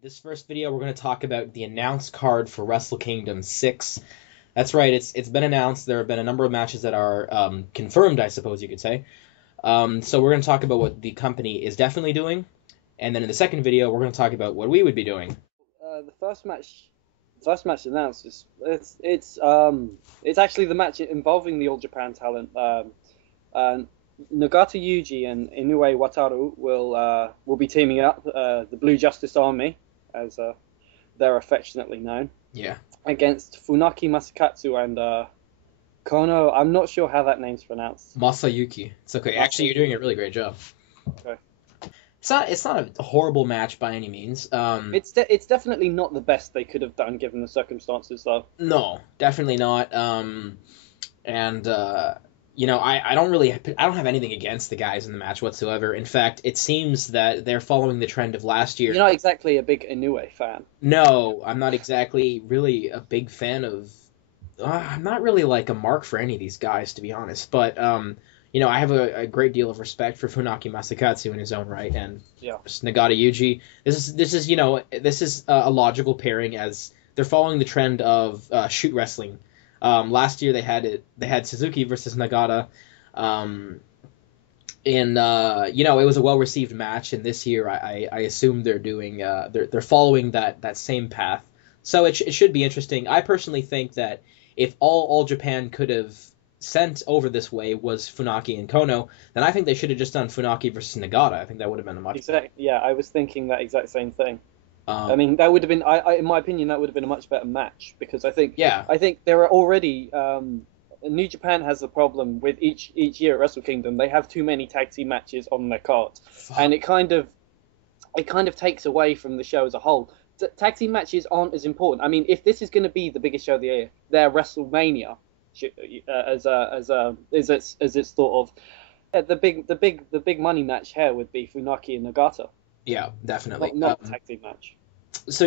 This first video, we're going to talk about the announced card for Wrestle Kingdom 6. That's right, it's been announced. There have been a number of matches that are confirmed, I suppose you could say. So we're going to talk about what the company is definitely doing, and then in the second video, we're going to talk about what we would be doing. The first match announced is it's actually the match involving the All Japan talent. Nagata, Yuji, and Inoue Wataru will be teaming up. The Blue Justice Army, as they're affectionately known. Yeah. Against Funaki, Masakatsu, and Kono. I'm not sure how that name's pronounced. Masayuki. It's okay. Actually, you're doing a really great job. Okay. It's not a horrible match by any means. It's definitely not the best they could have done given the circumstances, though. No, definitely not. I don't have anything against the guys in the match whatsoever. In fact, it seems that they're following the trend of last year. You're not exactly a big Inoue fan. No, I'm not exactly really a big fan of. I'm not really like a mark for any of these guys, to be honest. But I have a great deal of respect for Funaki Masakatsu in his own right, and Nagata Yuji. This is a logical pairing as they're following the trend of shoot wrestling. Last year they had Suzuki versus Nagata. It was a well received match, and this year I assume they're doing they're following that same path. So it should be interesting. I personally think that if all Japan could have sent over this way was Funaki and Kono, then I think they should have just done Funaki versus Nagata. I think that would have been a much better. Yeah, I was thinking that exact same thing. I mean, that would have been, in my opinion, that would have been a much better match because I think there are already New Japan has a problem with each year at Wrestle Kingdom. They have too many tag team matches on their card, and it kind of takes away from the show as a whole. Tag team matches aren't as important. I mean, if this is going to be the biggest show of the year, their WrestleMania, as it's thought of, the big money match here would be Funaki and Nagata. Yeah, definitely. Not a tag team match. So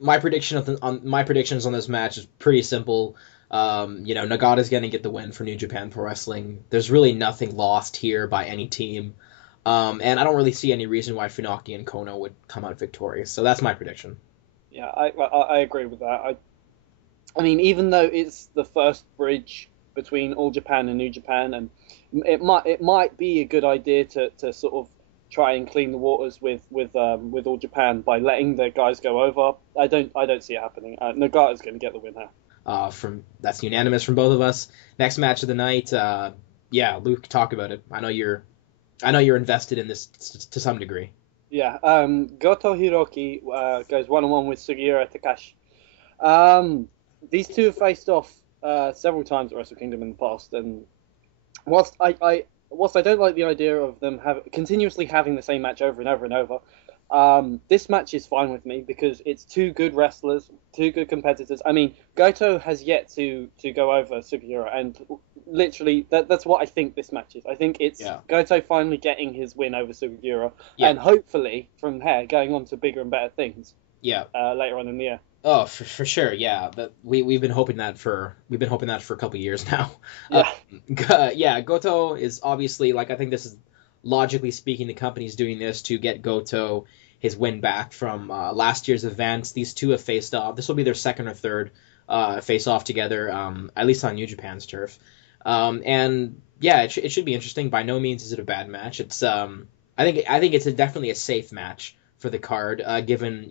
my predictions on this match is pretty simple. Nagata's gonna get the win for New Japan Pro Wrestling. There's really nothing lost here by any team. And I don't really see any reason why Funaki and Kono would come out victorious. So that's my prediction. Yeah, I agree with that. I mean, even though it's the first bridge between All Japan and New Japan, and it might be a good idea to sort of try and clean the waters with All Japan by letting the guys go over. I don't see it happening. Nagata's going to get the win here. That's unanimous from both of us. Next match of the night. Luke, talk about it. I know you're invested in this to some degree. Yeah. Goto Hirooki goes 1-on-1 with Sugiura Takashi. These two have faced off several times at Wrestle Kingdom in the past, and whilst I don't like the idea of them continuously having the same match over and over and over, this match is fine with me because it's two good wrestlers, two good competitors. I mean, Goto has yet to go over Sugiura, and literally that's what I think this match is. I think it's Goto finally getting his win over Sugiura, and hopefully from there going on to bigger and better things. Later on in the year. Oh, for sure, yeah. But we've been hoping that for a couple years now. Goto is obviously, I think this is logically speaking, the company's doing this to get Goto his win back from last year's events. These two have faced off. This will be their second or third face off together, at least on New Japan's turf. It should be interesting. By no means is it a bad match. It's I think it's definitely a safe match for the card, given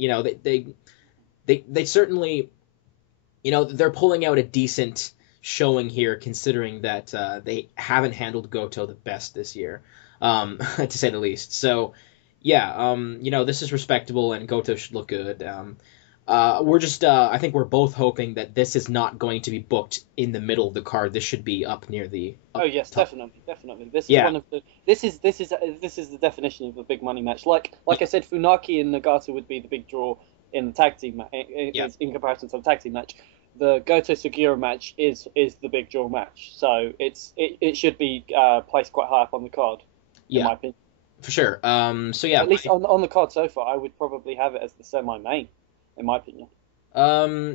they certainly, they're pulling out a decent showing here, considering that they haven't handled Goto the best this year, to say the least. So, this is respectable, and Goto should look good. I think we're both hoping that this is not going to be booked in the middle of the card. This should be up near the. Top. Definitely. This is one of the. This is the definition of a big money match. Like I said, Funaki and Nagata would be the big draw in the tag team in comparison to the tag team match. The Goto Sugiura match is the big draw match, so it should be placed quite high up on the card, in my opinion. For sure. At least on the card so far, I would probably have it as the semi-main, in my opinion. I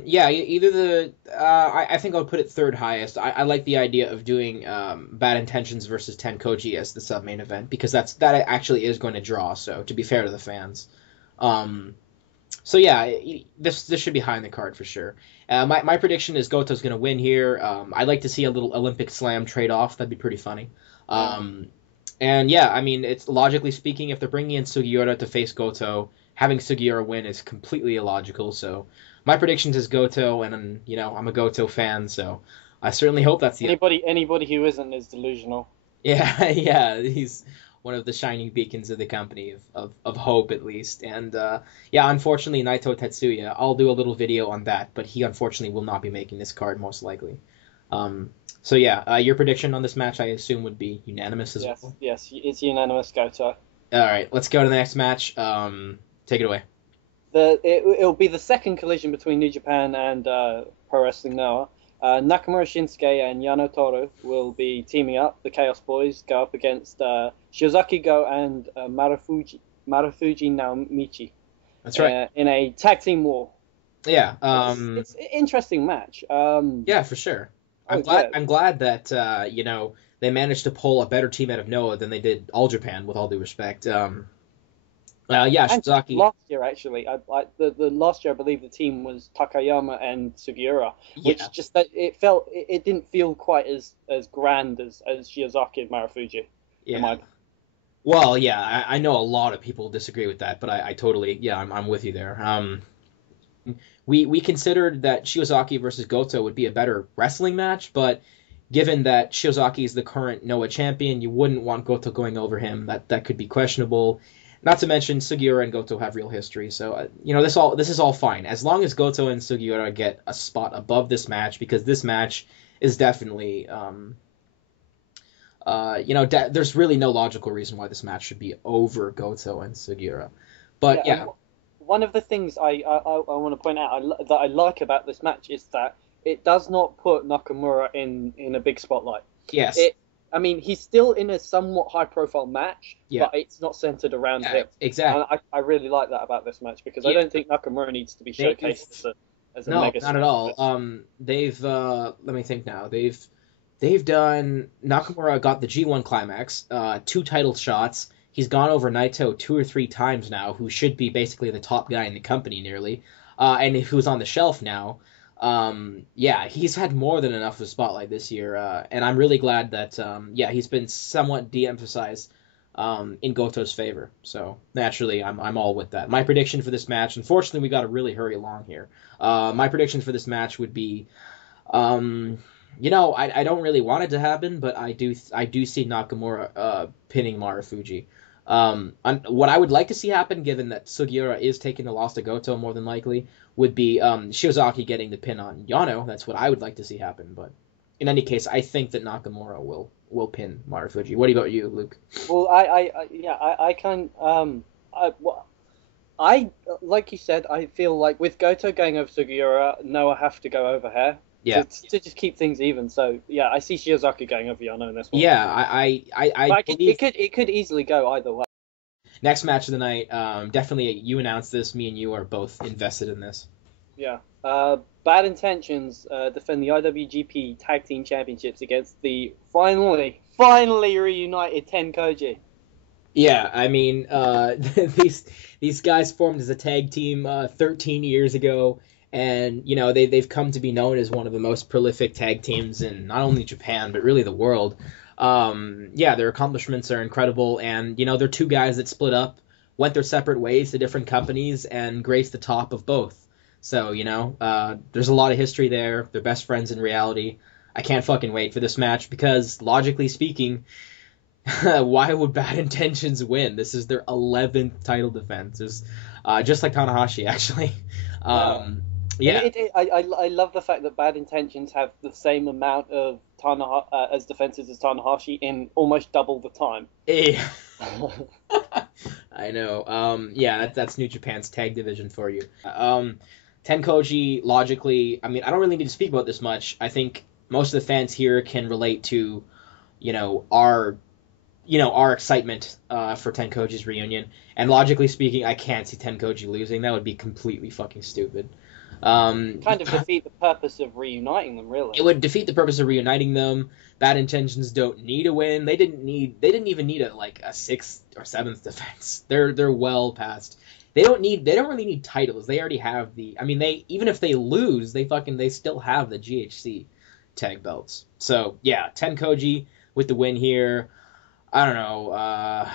think I'll put it third highest. I like the idea of doing Bad Intentions versus TenKoji as the sub-main event, because that actually is going to draw, so to be fair to the fans. So yeah, this should be high in the card for sure. My prediction is Goto's going to win here. I'd like to see a little Olympic Slam trade off. That'd be pretty funny. And yeah, I mean, it's logically speaking, if they're bringing in Sugiura to face Goto, having Sugiura win is completely illogical. So my predictions is Goto, and I'm a Goto fan, so I certainly hope that's the anybody who isn't is delusional. Yeah, yeah, he's one of the shining beacons of the company of hope at least. And yeah, unfortunately, Naito Tetsuya, I'll do a little video on that, but he unfortunately will not be making this card most likely. So yeah, your prediction on this match, I assume, would be unanimous as well? Yes, it's unanimous, Goto. All right, let's go to the next match. Take it away. It'll be the second collision between New Japan and Pro Wrestling Noah. Nakamura Shinsuke and Yano Toru will be teaming up. The Chaos Boys go up against Shiozaki Go and Marufuji Naomichi. That's right. In a tag team war. Yeah. It's an interesting match. Yeah, for sure. I'm glad that they managed to pull a better team out of Noah than they did All Japan, with all due respect. Yeah, Shiozaki. Last year, actually, the last year I believe the team was Takayama and Sugiura, which just that it didn't feel quite as grand as Shiozaki and Marufuji. Yeah. Well, yeah, I know a lot of people disagree with that, but I totally, I'm with you there. We considered that Shiozaki versus Goto would be a better wrestling match, but given that Shiozaki is the current Noah champion, you wouldn't want Goto going over him. That could be questionable. Not to mention Sugiura and Goto have real history, so this is all fine as long as Goto and Sugiura get a spot above this match, because this match is definitely there's really no logical reason why this match should be over Goto and Sugiura. But yeah. One of the things I want to point out that I like about this match is that it does not put Nakamura in a big spotlight. Yes. I mean, he's still in a somewhat high-profile match, but it's not centered around him. Exactly. And I really like that about this match, because I don't think Nakamura needs to be showcased as a mega star. No, not at all. They've let me think now. They've done Nakamura got the G1 Climax, 2 title shots. He's gone over Naito 2 or 3 times now, who should be basically the top guy in the company nearly, and who's on the shelf now. He's had more than enough of a spotlight this year, and I'm really glad that he's been somewhat de-emphasized in Goto's favor. So naturally, I'm all with that. My prediction for this match, unfortunately, we got to really hurry along here. My prediction for this match would be, I don't really want it to happen, but I do see Nakamura pinning Marufuji. What I would like to see happen, given that Sugiura is taking the loss to Goto more than likely, would be Shiozaki getting the pin on Yano. That's what I would like to see happen. But in any case, I think that Nakamura will pin Marufuji. What about you, Luke? Well, I like you said, I feel like with Goto going over Sugiura, Noah have to go over here. Yeah. To just keep things even. So yeah, I see Shiozaki going over Yano in this one. Yeah, I believe it could easily go either way. Next match of the night, definitely you announced this. Me and you are both invested in this. Yeah. Bad Intentions defend the IWGP Tag Team Championships against the finally reunited TenKoji. Yeah, I mean, these guys formed as a tag team 13 years ago. And, they've come to be known as one of the most prolific tag teams in not only Japan, but really the world. Their accomplishments are incredible. And, they're 2 guys that split up, went their separate ways to different companies, and graced the top of both. So, there's a lot of history there. They're best friends in reality. I can't fucking wait for this match because, logically speaking, why would Bad Intentions win? This is their 11th title defense. It's, just like Tanahashi, actually. Yeah, I love the fact that Bad Intentions have the same amount of as defenses as Tanahashi in almost double the time. Yeah. I know. That's New Japan's tag division for you. TenKoji, logically, I mean, I don't really need to speak about this much. I think most of the fans here can relate to, our excitement for TenKoji's reunion. And logically speaking, I can't see TenKoji losing. That would be completely fucking stupid. Kind of defeat the purpose of reuniting them, really. It would defeat the purpose of reuniting them. Bad Intentions don't need a win. They didn't even need a 6th or 7th defense. They're well past they don't really need titles. They already have the. I mean, even if they lose, they still have the GHC tag belts. So yeah, TenKoji with the win here. I don't know.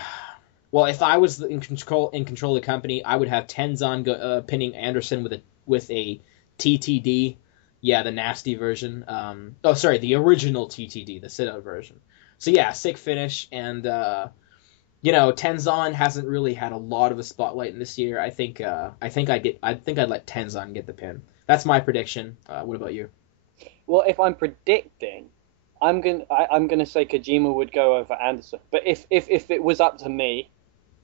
Well, if I was in control of the company, I would have Tenzan pinning Anderson with a TTD. Yeah, the nasty version. The original TTD, the sit out version. So yeah, sick finish, and Tenzan hasn't really had a lot of a spotlight in this year. I think I'd let Tenzan get the pin. That's my prediction. What about you? Well, if I'm predicting, I'm gonna say Kojima would go over Anderson. But if it was up to me,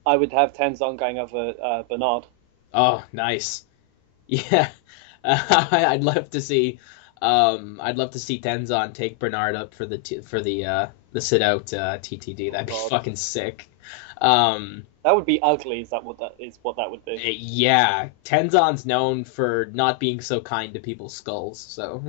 I would have Tenzan going over Bernard. Oh, nice. Yeah, I'd love to see. I'd love to see Tenzan take Bernard up for the sit out TTD. That'd be fucking sick. That would be ugly. Is what that would be? Yeah, Tenzan's known for not being so kind to people's skulls. So,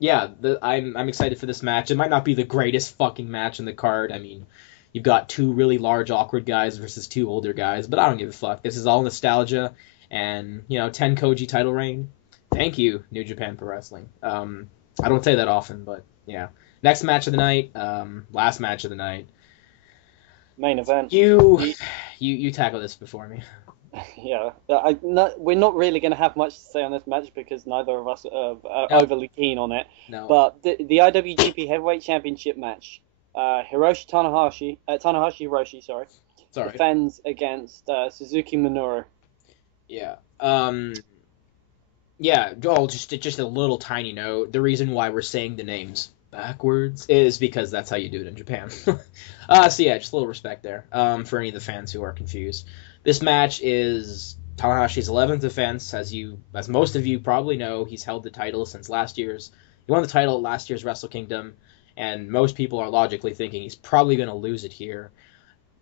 yeah, I'm excited for this match. It might not be the greatest fucking match in the card. I mean, you've got two really large, awkward guys versus two older guys, but I don't give a fuck. This is all nostalgia, and TenKoji title reign. Thank you, New Japan Pro Wrestling. I don't say that often, but yeah. Next match of the night, last match of the night. Main event. You tackle this before me. Yeah, we're not really going to have much to say on this match because neither of us are overly keen on it. No. But the IWGP Heavyweight Championship match, Tanahashi Hiroshi, defends against Suzuki Minoru. Yeah. Yeah. Oh, just a little tiny note. The reason why we're saying the names backwards is because that's how you do it in Japan. So yeah, just a little respect there for any of the fans who are confused. This match is Tanahashi's 11th defense. As most of you probably know, he's held the title since last year's. He won the title at last year's Wrestle Kingdom, and most people are logically thinking he's probably going to lose it here.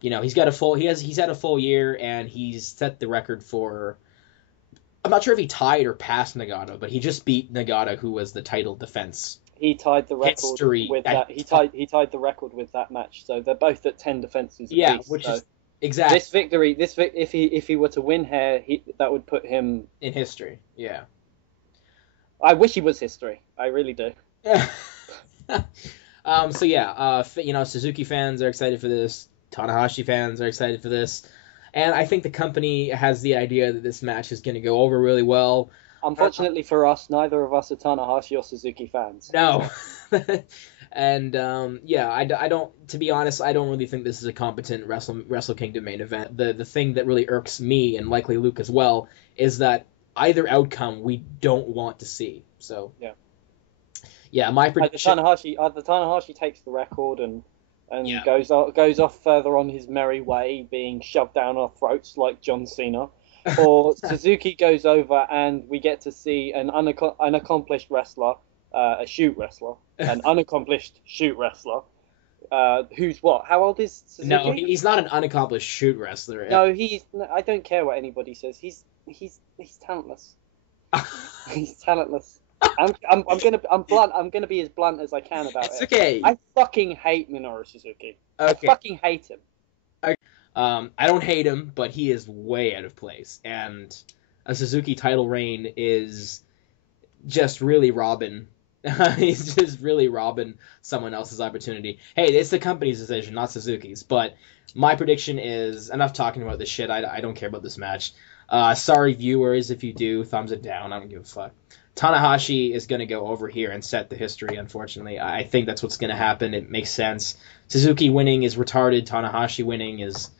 He's had a full year, and he's set the record for. I'm not sure if he tied or passed Nagata, but he just beat Nagata, who was the title defense. He tied the record with that. He tied the record with that match. So they're both at 10 defenses. Yeah, apiece, which is exactly this victory. If he were to win here, that would put him in history. Yeah. I wish he was history. I really do. So yeah, Suzuki fans are excited for this. Tanahashi fans are excited for this. And I think the company has the idea that this match is going to go over really well. Unfortunately for us, neither of us are Tanahashi or Suzuki fans. No. And, I don't, to be honest, I don't really think this is a competent Wrestle Kingdom main event. The thing that really irks me, and likely Luke as well, is that either outcome we don't want to see. So, yeah, my prediction... Either Tanahashi takes the record and goes off further on his merry way, being shoved down our throats like John Cena, or Suzuki goes over and we get to see an unaccomplished wrestler, an unaccomplished shoot wrestler, who's what? How old is Suzuki? No, he's not an unaccomplished shoot wrestler. No, I don't care what anybody says. He's talentless. He's talentless. I'm blunt. I'm gonna be as blunt as I can about it. It's okay. I fucking hate Minoru Suzuki. Okay. I fucking hate him. I don't hate him, but he is way out of place, and a Suzuki title reign is just really robbing. He's just really robbing someone else's opportunity. Hey, it's the company's decision, not Suzuki's. But my prediction is enough talking about this shit. I don't care about this match. Sorry, viewers, if you do, thumbs it down. I don't give a fuck. Tanahashi is going to go over here and set the history, unfortunately. I think that's what's going to happen. It makes sense. Suzuki winning is retarded. Tanahashi winning is...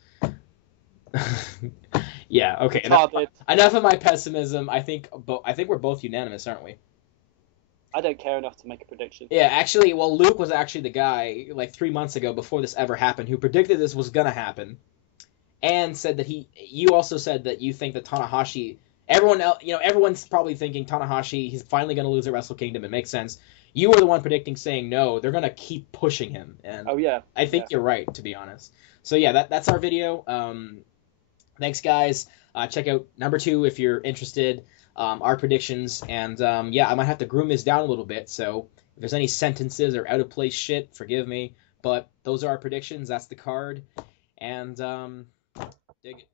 yeah, okay. Enough of my pessimism. I think we're both unanimous, aren't we? I don't care enough to make a prediction. Yeah, actually, Luke was actually the guy, 3 months ago, before this ever happened, who predicted this was going to happen, and said that you also said that you think that Tanahashi... Everyone's probably thinking Tanahashi, he's finally going to lose at Wrestle Kingdom. It makes sense. You were the one predicting, saying no, they're going to keep pushing him. And I think you're right, to be honest. So yeah, that's our video. Thanks, guys. Check out number 2 if you're interested. Our predictions. And I might have to groom this down a little bit. So if there's any sentences or out of place shit, forgive me. But those are our predictions. That's the card. And dig it.